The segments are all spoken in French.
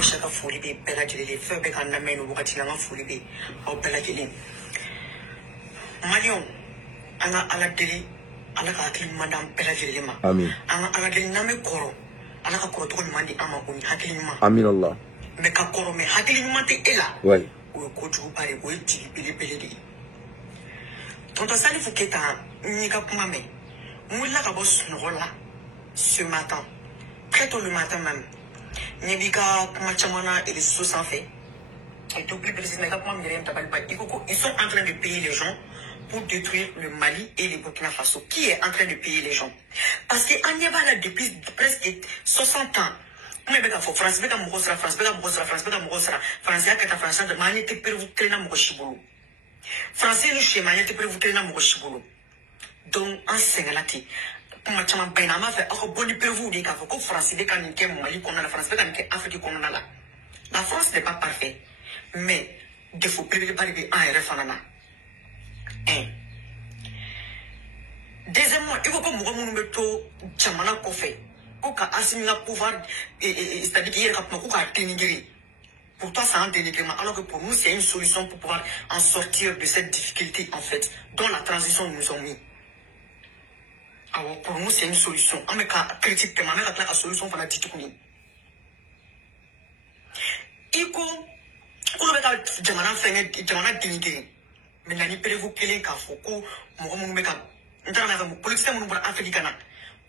Aïcha ka foli be bella jeli fe be kan na menu wakati na foli be o bella jeli Marion anga ala deli ala ka hakili mandam bella jeli ma amin anga ala deli na me koro ala ka koro to mandi ama ko hakili ma amin Allah me ka koro me hakili ma te ela ouais o ko ju bare o ti bili di tonton Salifou Keita ni ka kuma me mula ka boss no la ce matin très tôt le matin même Nibika Kumachamana et les sous en fait. Et tout plus précisément, ils sont en train de payer les gens pour détruire le Mali et le Burkina Faso. Qui est en train de payer les gens? Parce que Agnaba là depuis presque 60 ans. Mais beka fo France beka mugosra France beka mugosra France beka mugosra France ya kata France de mani te per vous créer na mugoshibulu. Français le schéma ya te per vous créer na mugoshibulu. Donc en Sénégalati kuma chama baina ma fait ako boni pevu di ka ko France de kan ke Mali ko na la France de kan ke Afrique ko na la. La France n'est pas parfaite mais il faut préparer des en refanana. Deuxièmement, il faut que mo mo meto chamana ko fait ko ka assimila pouvoir c'est-à-dire qu'il y a ko ka dénigrer. Pour toi, c'est un dénigrement, alors que pour nous, c'est une solution pour pouvoir en sortir de cette difficulté, en fait, dont la transition nous a mis. Alors, pour nous, c'est une solution. On me critique que ma mère a la solution pour la petite commune. Iko, on va jamana faire jamana dénigrer. Mais l'année prévu qu'elle est kafoko, mon meka, mon politicien mon africain,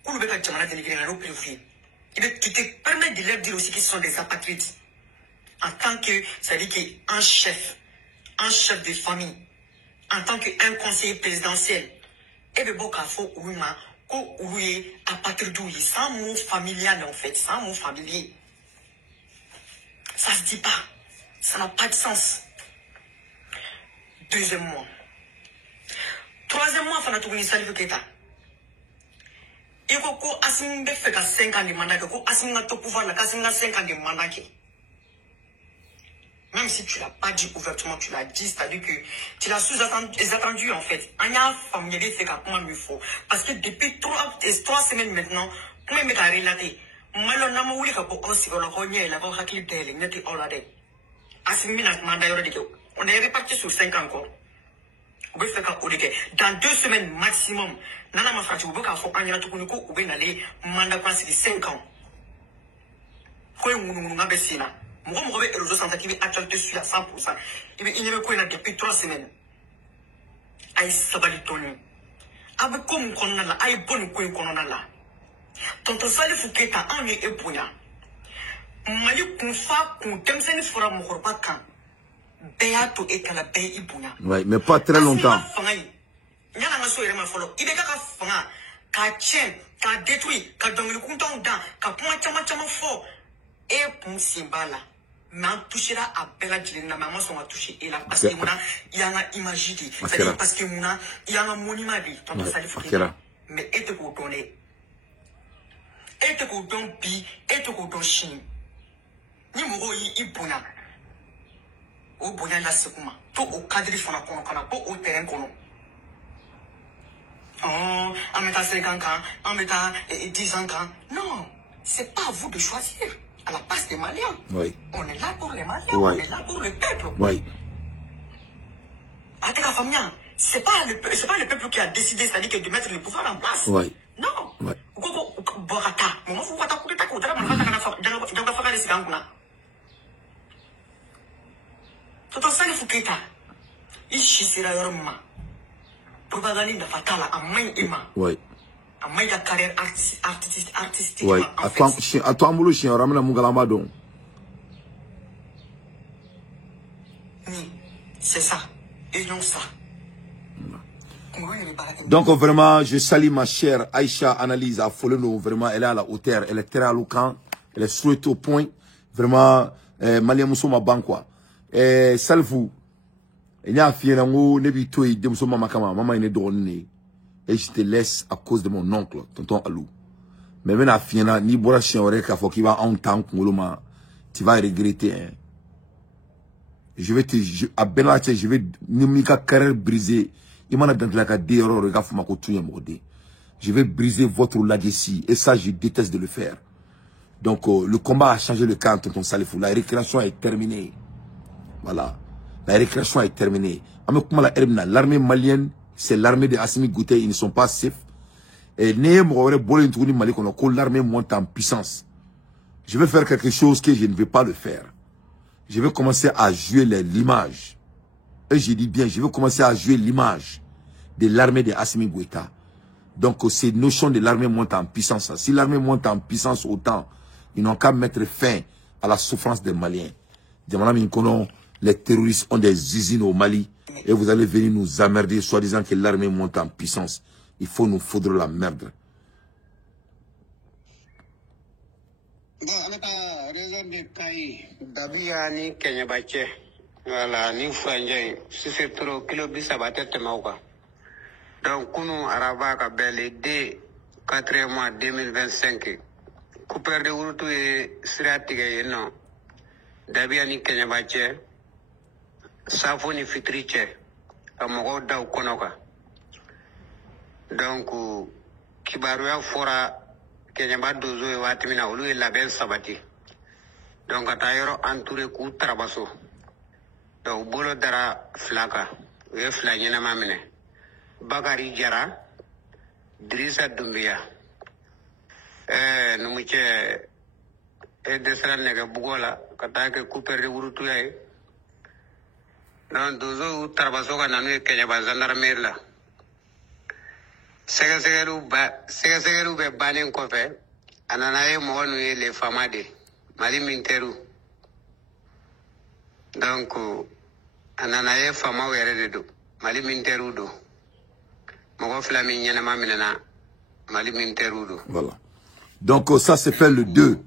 on va jamana dénigrer la prévu. Tu te permets de leur dire aussi qu'ils sont des apatrides. En tant que, c'est-à-dire qu'un chef de famille, en tant qu'un conseiller présidentiel, et de Bokafo Ouma, ko Ouye, à partir d'où sans mot familial en fait, sans mot familier. Ça se dit pas. Ça n'a pas de sens. Deuxièmement. Troisièmement, Fanatouni Salifou Keita. Et ko Asimbe fait 5 ans de mandat, ko Asimbe to pouvoir, la Kasinga 5 ans de mandat. Même si tu l'as pas dit ouvertement, tu l'as dit, c'est-à-dire que tu l'as sous-attendu en fait. On a familier fait comment il faut. Parce que depuis 3 semaines maintenant, comment il m'a relaté. Moi, on a voulu que on s'y voit la voix hakili télé, n'était pas là. Assimina mandat on est réparti sur 5 ans encore. Vous faire dans 2 semaines maximum. Nana ma frère, vous pouvez faire un tout coup ou bien aller mandat quand c'est 5 ans. Quoi on a baissé là. Moi, je vais le ressentir qui est actuellement dessus à 100%. Il y a quoi depuis 3 semaines. Aïe, ça va lui donner. Avec comme on a là, aïe, bonne coin qu'on a là. Tonton Salifou Keita, on est épouya. Mali qu'on fa, qu'on t'aime, c'est une fois mon repas quand. Béato est à la baie épouya. Ouais, mais pas très longtemps. Il y a un soir, il m'a fallu. Il est qu'à faire, qu'à tient, qu'à détruit, qu'à donner le compte dedans, qu'à point chama fort. Et pour Simbala. Mais on touchera à Bella Djelena, maman sont à toucher. Et là, parce que il y a un image, c'est-à-dire parce que il y a un monument, tonton Salifou Keita. Mais et te qu'on donne, et te qu'on donne pi, et te qu'on donne chine. Ni mo yi ibuna. Au boya la sekuma. To au cadre fona kono kana, po au terrain kono. Oh, en mettant 50 ans, en mettant 10 ans. Non, c'est pas à vous de choisir. À la place des Maliens. Oui. On est là pour les Maliens, oui. On est là pour le peuple. Oui. C'est pas le peuple qui a décidé, c'est-à-dire de mettre le pouvoir en place. Oui. Non. Oui. Tonton Salifou Keita, il chissera yorma. Propagande de fatala à main ima. Oui. À main de carrière artistique. Oui. À toi, Moulo, chien, ramène la Mougalama donc. C'est ça. Et non ça. Donc vraiment, je salue ma chère Aïcha Analyse à Foleno. Vraiment, elle est à la hauteur, elle est très alloquente, elle est straight au point. Vraiment, Malien Moussouma Bankwa. Salfou, il y a un fiérango, nebito et Demsouma Makama, maman est donné. Et je te laisse à cause de mon oncle, tonton Alou. Mais maintenant, fiéna, ni boira chien oreka, faut qu'il va en temps, tu vas regretter, hein. Je vais te, à Benache, je vais, Nimika carrière brisée. Je vais briser votre legacy. Et ça, je déteste de le faire. Donc, le combat a changé le camp, tonton Salifou. La récréation est terminée. Voilà. La récréation est terminée. L'armée malienne, c'est l'armée de Assimi Goïta. Ils ne sont pas safe. Et l'armée monte en puissance. Je vais faire quelque chose que je ne vais pas le faire. Je vais commencer à jouer l'image. Et je dis bien, je vais commencer à jouer l'image de l'armée de Assimi Goïta. Donc, ces notions de l'armée montent en puissance. Si l'armée monte en puissance autant, ils n'ont qu'à mettre fin à la souffrance des Maliens. Les terroristes ont des usines au Mali et vous allez venir nous emmerder, soi-disant que l'armée monte en puissance. Il faut nous foutre la merde. Voilà, ni frangin, si c'est trop, kilo bis abatete mauka. Donc, nous, Araba, Kabele, dès 4e mois 2025, Cooper de Urutu et Siratige, non. Dabiani Kenyabache, Safoni Fitriche, Amogo Dao Konoka. Donc, Kibaruya Fora, Kenyaba Dozo et Watimina, Olu et Label Sabati. Donc, à Tayoro, entouré coup Trabasso. Donc, Bolo Dara Flaka, et Flagena Mamene. Bakari Jara, Drissa Doumbia. Nous et desra nega bugola kata ke Cooper de Urutu yae. Donc, Dozo Trabasso Nanu et Kenyaba Zandarmer la. Segasegeru be banen kofe, ananaye mohonu ye le famade, Mali Minteru. Donc, ananaye fama were de do, Mali Minteru do. Mogo flami nyana maminana, Mali Minteru do. Voilà. Donc, ça s'est fait le 2.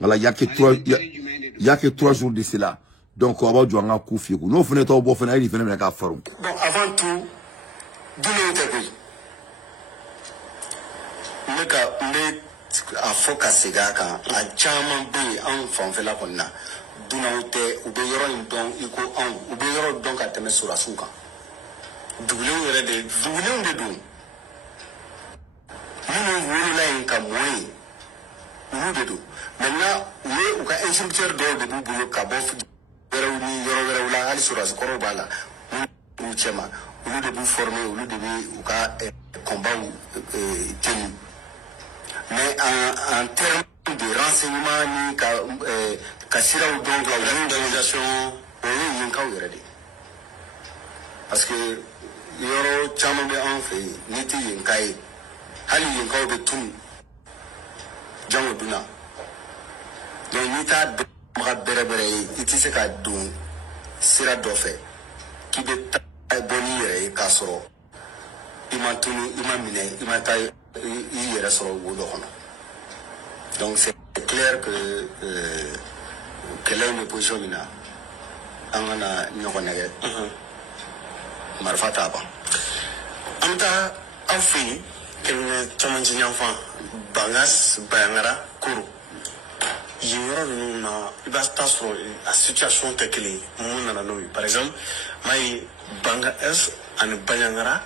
Voilà, il n'y a que 3 jours de cela. Donc, on va jouer un coup fier. Nous, on fait un bon final, il fait un cas forum. Bon, avant tout, d'où l'on a focusé à Chaman B en Fanfela Kona. Dunaute, Uberon don, Iko en, Uberon donc à Temes sur la Souka. Doublé de Doum. Nous voulons là un camoué. Nous de Doum. Maintenant, où est un instructeur d'or de Boubou Kabof, Yorola, Ali sur la Korobala, ou Chema, au lieu de vous former, au lieu de vous combat tenu. Mais en termes de renseignement, Kassira ou donc l'organisation, oui, il y a un cas. Parce que Yoro Chamambe en fait, Niti Yenkai, Hali Yenkao de Toum, Django Duna. Donc, Nita Bere, Itiseka Dun, Sira Dofe, qui est Bonire et Kassoro, Imantunu, Imamine, Imatai. Donc c'est clair que quelle est une position mina angana nyongonege marfata ba amta afini kelme chamanji enfant bangas bayangara kuru yoro na ibasta so la situation tekeli mun na no par exemple mai banga es an bayangara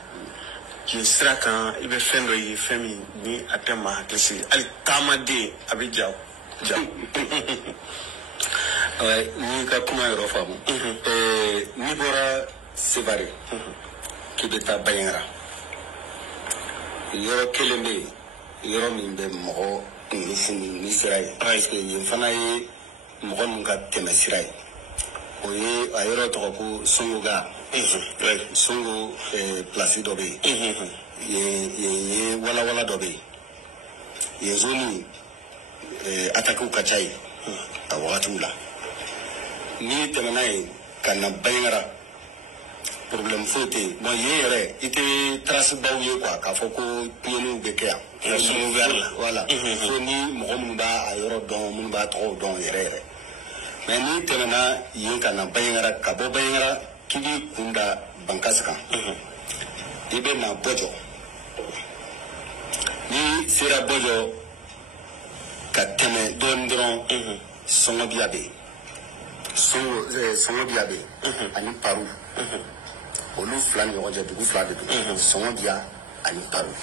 qui sera quand il veut faire une famille ni à terme à classer al tamade abidja ouais ni ka kuma yoro famu ni bora séparé qui beta bayangara yoro kelembe yoro mimbe mo ni funi ni sirai parce que y fana yi mo ngun ka temasirai oye ayoro to ko songa songo place dobe ye wala dobe ye zoni attaque kachai awatula ni temanai kana bayngara problème foté bon yere ite trace bawye quoi ka foko pienu bekia son vers là voilà ni mo mba ayoro don mun ba trop don yere mais ni temana yinka na bayngara ka bo bayngara kidi kunda bankasaka ibe na bojo ni sera bojo ka teme don songo biabe songo biabe ani paru olu flan yo je dugu flan de songo bia ani paru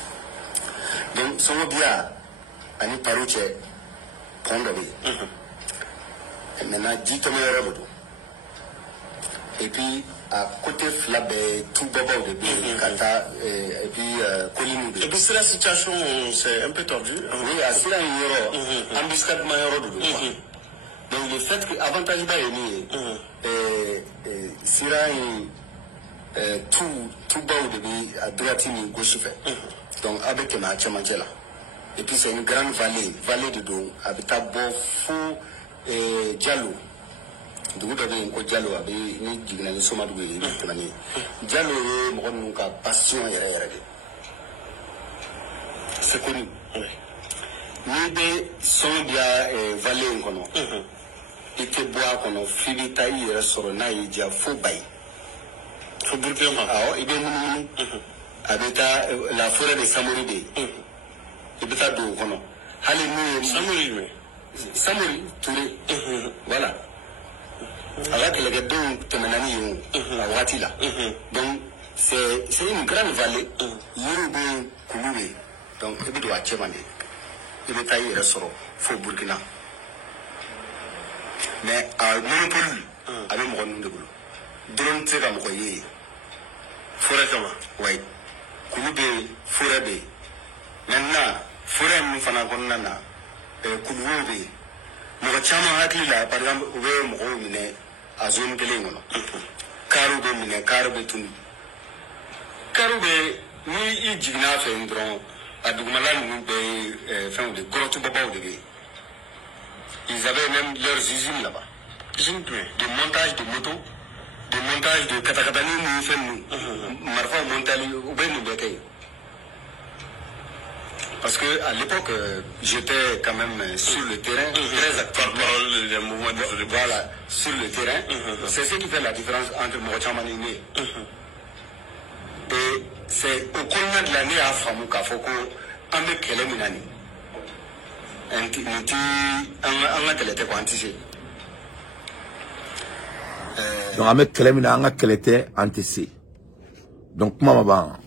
donc songo bia ani paru che pont dɔ bɛ yen maintenant ji tɛmɛ yɔrɔ de don et puis à côté fila bɛɛ tubabaw de bɛ yen ka taa et puis koloniw de. et puis la situation c'est un peu tordu. oui a sira in yɔrɔ embuscadement yɔrɔ de don quoi. donc le fait que avantage ba ye min ye sira in tubaw de bɛ à droite ni gauche fɛ donc a bɛ tɛmɛ a cɛmancɛ la et puis c'est une grande vallée de don a bɛ taa bɔ fo Diallo dugu dɔ bɛ yen ko Diallo a bɛ ni jiginna ni Somadugu ye i bɛ tɛmɛ ni Diallo ye mɔgɔ ninnu ka passion yɛrɛ yɛrɛ de c'est connu n'i bɛ sɔn diya vallée in kɔnɔ i tɛ bɔ a kɔnɔ f'i bɛ taa i yɛrɛ sɔrɔ n'a y'i diya fo Bayi fo Burkina awɔ i bɛ munumunu a bɛ taa la forêt de Samori de yen i bɛ taa don o kɔnɔ hali n'u ye Samori Touré voilà a ka kɛlɛkɛdenw tɛmɛna ni yen o a waati la donc c'est une grande vallée yiriw bɛ yen kulu bɛ yen donc i bɛ don a cɛman de i bɛ taa i yɛrɛ sɔrɔ fo Burkina mais a monopole a bɛ mɔgɔ ninnu de bolo drone tɛ se ka mɔgɔ ye yen forêt kama oui kulu bɛ yen forêt bɛ yen maintenant forêt ninnu fana kɔnɔna na kuluwo bɛ yen mɔgɔ caman hakili la par exemple u bɛ mɔgɔw minɛ a zone kelen kɔnɔ kariw bɛ minɛ kari bɛ tunu kariw bɛ ni i jiginna fɛ yen dɔrɔn a dugumala ninnu bɛɛ ye fɛnw de gɔrɔtubabaw de bɛ yen ils avaient même leurs usines là-bas de montage de moto de montage de katakatani ninnu fɛn ninnu marifaw montali u bɛ nin bɛɛ kɛ yen. Parce que à l'époque, j'étais quand même sur le terrain, très actif. Voilà, sur le terrain. C'est ce qui fait la différence entre Mochaman et Né. Et c'est au cours de l'année à Famouka, Foko, avec Keleminani. Donc, avec Kelemina, on a Kelete anticipé. Donc, maman.